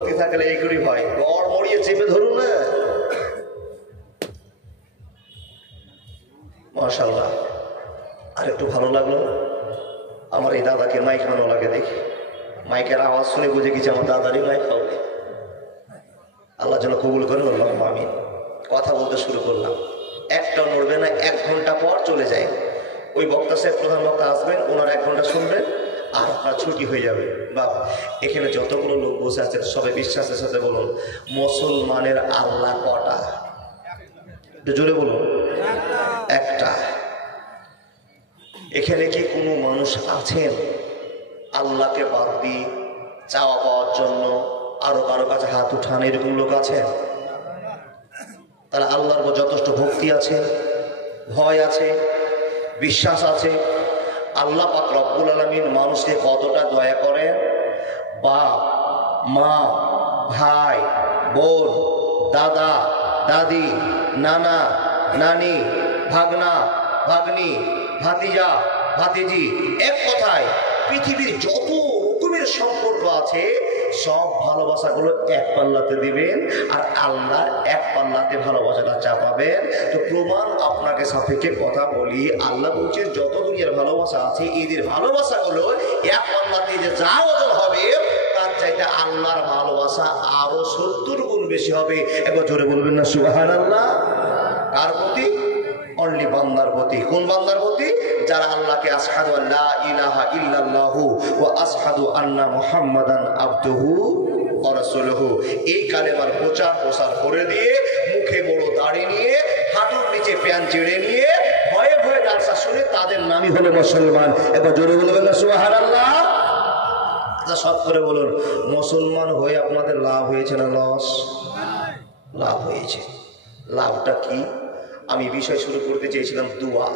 থাকলে এইগুলি হয়, গড় মরিয়ে চেপে ধরুন না। মাশাআল্লাহ। আর একটু ভালো লাগলো আমার এই দাদাকে মাইক বানানো লাগে দেখি, মাইকের আওয়াজ শুনে বুঝে গেছি আমার দাদারই মাইক হবে। আল্লাহ যেন কবুল করে, বললাম আমি কথা বলতে শুরু করলাম, একটা নড়বে না, 1 ঘন্টা পর চলে যায়। ওই বক্তা সাহেব, প্রধান বক্তা আসবেন, ওনার 1 ঘন্টা শুনবেন আর আপনার ছুটি হয়ে যাবে। বাবা, এখানে যতগুলো লোক বসে আছেন সবাই বিশ্বাসের সাথে বলুন, মুসলমানের আল্লাহ কটা? একটু জোরে বলুন, একটা। এখানে কি কোনো মানুষ আছেন আল্লাহকে বাদ দিয়ে চাওয়া পাওয়ার জন্য আরো কারো কাছে হাত উঠান, এরকম লোক আছেন? তাহলে আল্লাহর যথেষ্ট ভক্তি আছে, ভয় আছে, বিশ্বাস আছে। আল্লাহ পাক রব্বুল আলামিন মানুষকে কতটা দয়া করেন। বাপ মা, ভাই বোন, দাদা দাদি, নানা নানি, ভাগনা ভাগ্নি, ভাতিজা ভাতিজি, এক কথায় পৃথিবীর যত রকমের সম্পর্ক আছে সব ভালোবাসাগুলো এক পাল্লাতে দিবেন আর আল্লাহর এক পাল্লাতে ভালোবাসাটা চাপাবেন। তো প্রমাণ আপনাকে সাপেক্ষে কথা বলি, আল্লাহ বলছেন যত দুনিয়ার ভালোবাসা আছে এদের ভালোবাসাগুলো এক পাল্লাতে যে যা ওজন হবে তার চাইতে আল্লাহর ভালোবাসা আরো 70 গুণ বেশি হবে। একবার জোরে বলবেন না সুবহানাল্লাহ। কার প্রতি? অনলি বান্দার প্রতি। কোন বান্দার প্রতি? যারা আল্লাহকে আশহাদু আল্লা ইলাহা ইল্লাল্লাহু ওয়া আশহাদু আন্না মুহাম্মাদান আবদুহু ওয়া রাসূলুহু, এই কালেমার প্রচার প্রসার করে দিয়ে মুখে বড় দাড়ি নিয়ে হাঁটুর নিচে প্যান্ট চেড়ে নিয়ে ভয়ে ভয়ে জালসা শুনে তাদের নামই হলো মুসলমান। একবার জোরে বলবেন না সুবহানাল্লাহ। সব করে বলুন, মুসলমান হয়ে আপনাদের লাভ হয়েছে না লস? লাভ হয়েছে। লাভটা কি? আমি বিষয় শুরু করতে চেয়েছিলাম দোয়া।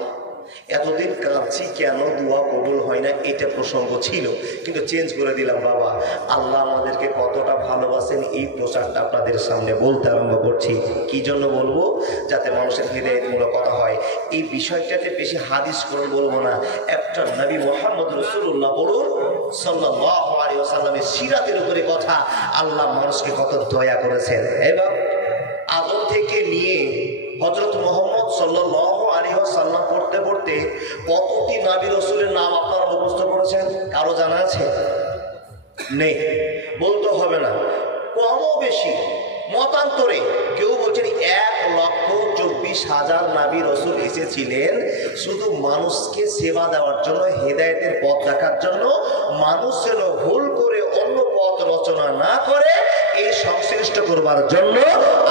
এতদিন কাঁদছি কেন দোয়া কবুল হয় না, এটা প্রসঙ্গ ছিল, কিন্তু চেঞ্জ করে দিলাম। বাবা, আল্লাহ আমাদেরকে কতটা ভালোবাসেন এই প্রচারটা আপনাদের সামনে বলতে আরম্ভ করছি। কি জন্য বলবো? যাতে মানুষের হৃদয়মূলক কথা হয়। এই বিষয়টাতে বেশি হাদিস করে বলবো না, একটা নবী মুহাম্মদ রাসূলুল্লাহ বলুন সাল্লাল্লাহু আলাইহি ওয়াসাল্লামের সিরাতের উপরে কথা। আল্লাহ মানুষকে কত দয়া করেছেন। এবার আদম থেকে নিয়ে হযরত মুহাম্মদ সাল্লাল্লাহু আলাইহি ওয়াসাল্লাম পড়তে পড়তে কতটি নবী রাসূলের নাম আপনারা মুখস্থ করেছেন? কারো জানা আছে? নেই, বলতে হবে না। কম বেশি মতান্তরে কেউ বলছেন 1,24,000 নবী রাসূল এসেছিলেন শুধু মানুষকে সেবা দেওয়ার জন্য, হেদায়েতের পথ দেখার জন্য। মানুষ যেন ভুল করে অন্য পথ রচনা না করে এই সংশ্লিষ্ট করবার জন্য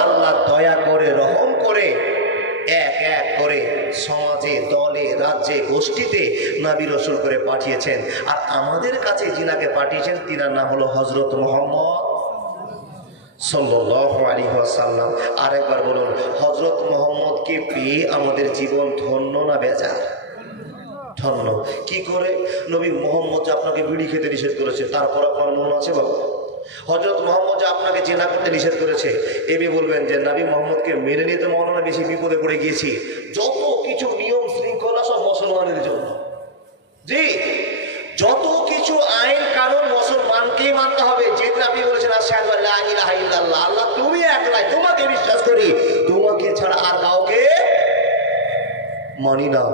আল্লাহ দয়া করে রহম করে এক এক করে সমাজে, দলে, রাজ্যে, গোষ্ঠীতে নবী রাসূল করে পাঠিয়েছেন। আর আমাদের কাছে যিনাকে পাঠিয়েছেন তিনার নাম হলো হযরত মুহাম্মদ সাল্লাল্লাহু আলাইহি ওয়াসাল্লাম। আরেকবার বলুন, হযরত মুহাম্মদকে পেয়ে আমাদের জীবন ধন্য না বেজার? ধন্য। কি করে? নবী মুহাম্মদ যে আপনাকে বিড়ি খেতে নিষেধ করেছে তারপর আপনার মন আছে বাবা? হযরত মুহাম্মদ যে আপনাকে জেনা করতে নিষেধ করেছে, এমনি বলবেন যে নবী মুহাম্মদকে মেনে নিতে মৌলানা বেশি বিপদে পড়ে গিয়েছি। যত কিছু নিয়ম শৃঙ্খলা সব মুসলমানের জন্য। জি, যত কিছু আইন কানুন মুসলমানকেই মানতে হবে। যেদিন আপনি বলেছেন আশহাদু আল্লা ইলাহা ইল্লাল্লাহ, আল্লাহ তুমি একলাই, তোমাকে বিশ্বাস করি, তোমাকে ছাড়া আর কাউকে মানি না,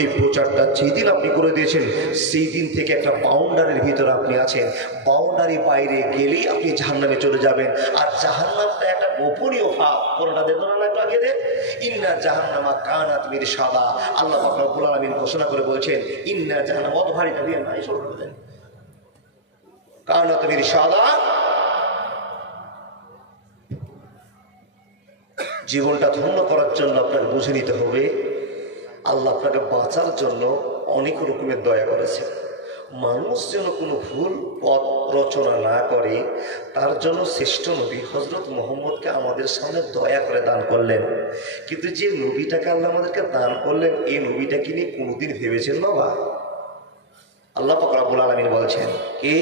এই প্রচারটা যেদিন আপনি করে দিয়েছেন সেই দিন থেকে একটা বাউন্ডারির ভিতরে আপনি আছেন। বাউন্ডারি বাইরে গেলেই আপনি জাহান্নামে চলে যাবেন। আর জাহান্নামটা একটা গোপনীয় ভাব। কোনটা দেখো না একটু আগে দে, ইন্না জাহান্নামা কানাত মিরসাদা। আল্লাহ পাক রব্বুল আলামিন ঘোষণা করে বলেছেন ইন্না জাহান্নাম, অত ভারীটা দিয়ে না, এই সরল দেন, কানাত মিরসাদা। জীবনটা ধন্য করার জন্য আপনাকে বুঝে নিতে হবে আল্লাহ আপনাকে বাঁচার জন্য অনেক রকমের দয়া করেছে। মানুষ যেন কোনো ভুল পথ রচনা না করে তার জন্য শ্রেষ্ঠ নবী হযরত মুহাম্মদকে আমাদের সামনে দয়া করে দান করলেন। কিন্তু যে নবীটাকে আল্লাহ আমাদেরকে দান করলেন, এই নবীটাকে নিয়ে কোনোদিন ভেবেছেন বাবা? আল্লাহ পাক রব্বুল আলামিন বলছেন কি,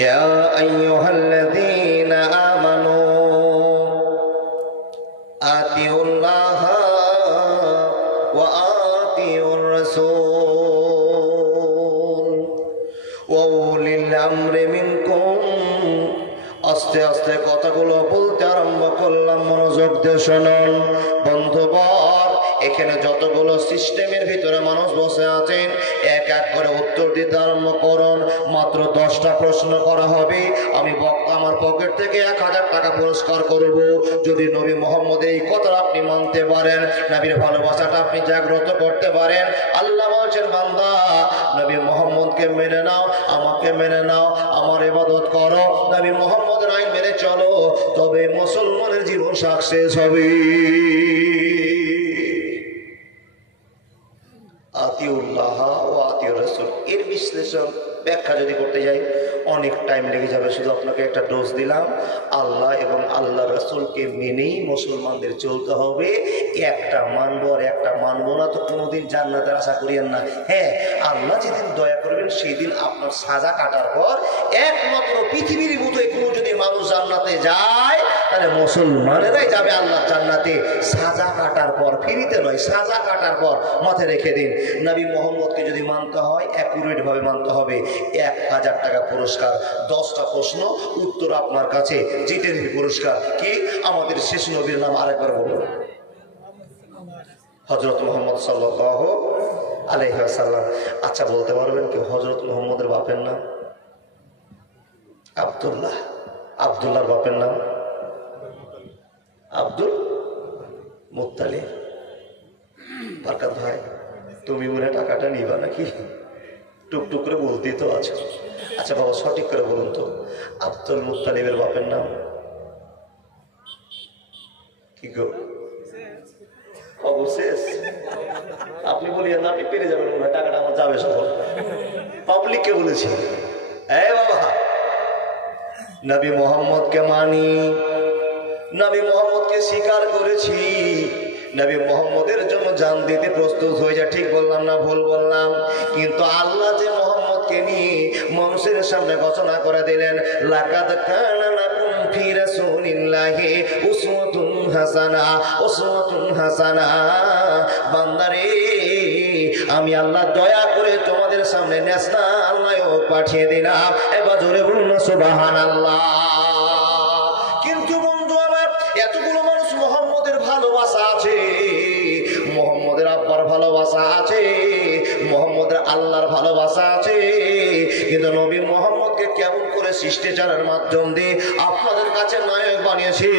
ইয়া আইয়ুহাল্লাযীনা আমানু আতিউল্লাহা ওয়া আতিউর রাসূল ওয়া উলিল আমরি মিনকুম আস্তে আস্তে কথাগুলো বলতে আরম্ভ করলাম, মনোযোগ দিয়ে শুনুন বন্ধুবর। এখানে যতগুলো সিস্টেমের ভিতরে মানুষ বসে আছেন এক এক করে উত্তর দিতে আরম্ভ করুন। মাত্র 10টা প্রশ্ন করা হবে। আমি বক্তা আমার পকেট থেকে 1000 টাকা পুরস্কার করব যদি নবী মোহাম্মদের এই কথা আপনি মানতে পারেন, নবীর ভালোবাসাটা আপনি জাগ্রত করতে পারেন। আল্লাহ বলছেন, বান্দা নবী মোহাম্মদকে মেনে নাও, আমাকে মেনে নাও, আমার ইবাদত করো, নবী মোহাম্মদের আইন মেনে চলো, তবে মুসলমানের জীবন সাকসেস হবে। আতিউল্লাহ ও আতিউর রাসূল এর বিশ্লেষণ ব্যাখ্যা যদি করতে যাই অনেক টাইম লেগে যাবে। শুধু আপনাকে একটা ডোজ দিলাম, আল্লাহ এবং আল্লাহ রাসূলকে মেনেই মুসলমানদের চলতে হবে। একটা মানবো আর একটা মানবো না তো কোনোদিন জান্নাতের আশা করিয়েন না। হ্যাঁ, আল্লাহ যেদিন দয়া করবেন সেই দিন আপনার সাজা কাটার পর একমাত্র পৃথিবীর মতোই কোনো যদি মানুষ জান্নাতে যায় তাহলে মুসলমানেরাই যাবে আল্লাহ জান্নাতে। সাজা কাটার পর, ফিরিতে নয়, সাজা কাটার পর। মাথায় রেখে দিন, নবী মোহাম্মদকে যদি মানতে হয় অ্যাকুরেট ভাবে মানতে হবে। 1000 টাকা পুরস্কার, 10টা প্রশ্ন উত্তর আপনার কাছে, জিতের পুরস্কার কি? আমাদের শেষ নবীর নাম আরেকবার বলুন, হযরত মুহাম্মদ সাল্লাল্লাহু আলাইহি ওয়াসাল্লাম। আচ্ছা, বলতে পারবেন কি হযরত মুহাম্মদের বাপের নাম? আব্দুল্লাহ। আব্দুল্লাহর বাপের নাম আব্দুল মুত্তালিব। বরকত ভাই, তুমি মনে টাকাটা নিবা নাকি? টুকটুক করে বলতেই তো আছো। আচ্ছা বাবা, সঠিক করে বলুন তো, আব্দুল মুত্তালিবের বাপের নাম কি গো? অবশেষ আপনি বলিয়েন না, আপনি পেরে যাবেন, মনে হয় টাকাটা আমার যাবে সফল। পাবলিককে বলেছি, এই বাবা নবী মোহাম্মদকে মানি, নবী মোহাম্মদকে স্বীকার করেছি, নবী মোহাম্মদের জন্য জান দিতে প্রস্তুত হয়ে যায়। ঠিক বললাম না ভুল বললাম? কিন্তু আল্লাহ যে মোহাম্মদকে নিয়ে মানুষের সামনে ঘোষণা করে দিলেন, লাকাদ কানা লাকুম ফি রাসূলিল্লাহি উসওয়াতুন হাসানা, উসওয়াতুন হাসানা। বান্দারে, আমি আল্লাহ দয়া করে তোমাদের সামনে ন্যাশনাল নায়ক পাঠিয়ে দিলাম। এবার জোরে বলুন না সুবহানাল্লাহ। কিন্তু বন্ধু আমার, এতগুলো মানুষ মোহাম্মদের ভালোবাসা আছে, মোহাম্মদের আব্বার ভালোবাসা আছে, মোহাম্মদের আল্লাহর ভালোবাসা আছে, কিন্তু নবী মোহাম্মদকে কেমন করে শিষ্টাচারের মাধ্যম দিয়ে আপনাদের কাছে নায়ক বানিয়েছি,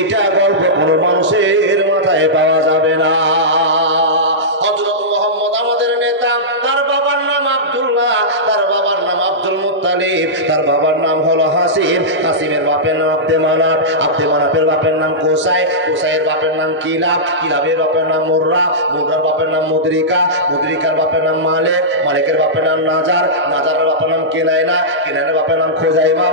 এটা গল্প কোনো মানুষের মাথায় পাওয়া যাবে না। হযরত মুহাম্মদ আমাদের নেতা, তার বাবার নাম আব্দুল্লাহ, তার বাবার নাম আব্দুল মুত্তালিব, তার বাবার নাম হলো হাসিম, হাসিমের বাপের নাম আব্দে মানাফ, আব্দে মানাফের বাপের নাম কোসাই, কোসাইয়ের বাপের নাম কিলাব, কিলাবের বাপের নাম মুররা, মুররার বাপের নাম মুদরিকা, মুদরিকার বাপের নাম মালিক, মালিকের বাপের নাম নাজার, নাজারের বাপের নাম কিনাইনা, কিনাইনার বাপের নাম খোজাইমা,